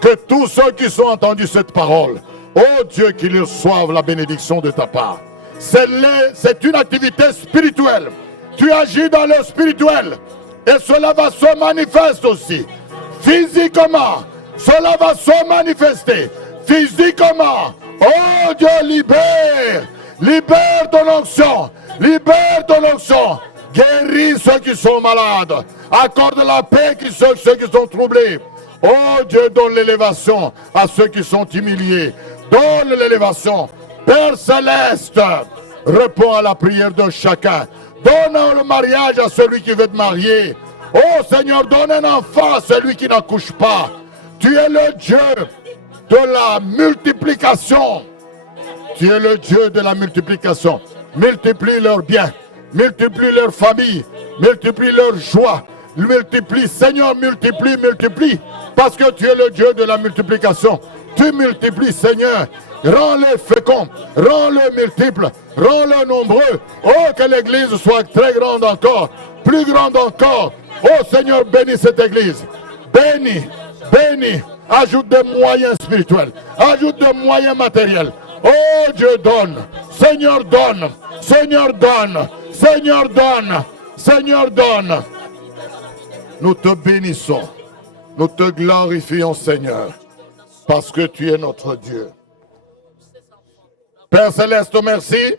que tous ceux qui ont entendu cette parole, oh Dieu, qu'ils reçoivent la bénédiction de ta part. C'est une activité spirituelle. Tu agis dans le spirituel et cela va se manifester aussi. Physiquement, cela va se manifester. Physiquement, oh Dieu, libère ton onction, libère ton onction. Guéris ceux qui sont malades. Accorde la paix à ceux qui sont troublés. Oh Dieu, donne l'élévation à ceux qui sont humiliés. Donne l'élévation. Père céleste, réponds à la prière de chacun. Donne le mariage à celui qui veut te marier. Oh Seigneur, donne un enfant à celui qui n'accouche pas. Tu es le Dieu de la multiplication. Tu es le Dieu de la multiplication. Multiplie leurs biens, multiplie leur famille, multiplie leur joie. Multiplie, Seigneur, multiplie. Parce que tu es le Dieu de la multiplication. Tu multiplies, Seigneur. Rends-les féconds, rends-les multiples, rends-les nombreux. Oh, que l'église soit très grande encore, plus grande encore. Oh Seigneur, bénis cette église. Bénis. Ajoute des moyens spirituels, ajoute des moyens matériels. Oh Dieu, donne. Seigneur, donne. Seigneur, donne. Seigneur, donne. Seigneur, donne. Nous te bénissons. Nous te glorifions, Seigneur, parce que tu es notre Dieu. Père Céleste, merci.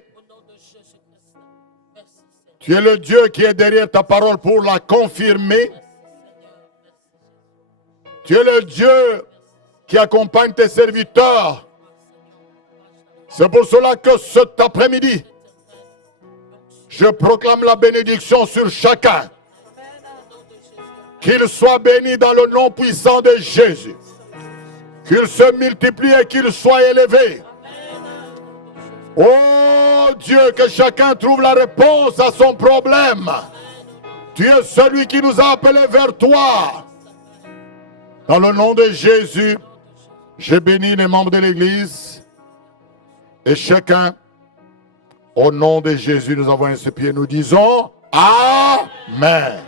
Tu es le Dieu qui est derrière ta parole pour la confirmer. Tu es le Dieu qui accompagne tes serviteurs. C'est pour cela que cet après-midi, je proclame la bénédiction sur chacun. Qu'il soit béni dans le nom puissant de Jésus. Qu'il se multiplie et qu'il soit élevé. Oh Dieu, que chacun trouve la réponse à son problème. Tu es celui qui nous a appelés vers toi. Dans le nom de Jésus, je bénis les membres de l'Église. Et chacun, au nom de Jésus, nous avons ainsi prié. Nous disons Amen.